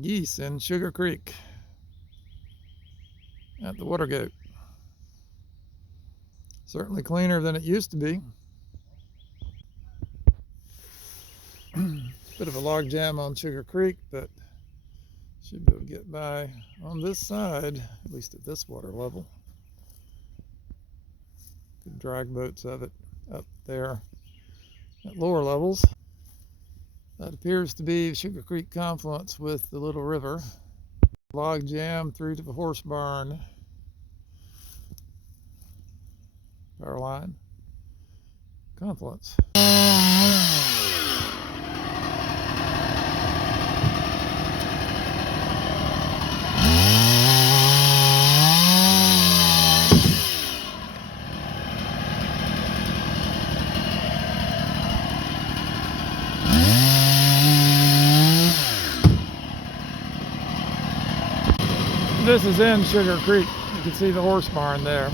Geese in Sugar Creek at the water gate. Certainly cleaner than it used to be. Bit of a log jam on Sugar Creek, but should be able to get by on this side, at least at this water level. Could drag boats of it up there at lower levels. That appears to be Sugar Creek confluence with the Little River. Log jam through to the horse barn. Power line. Confluence. This is in Sugar Creek. You can see the horse barn there.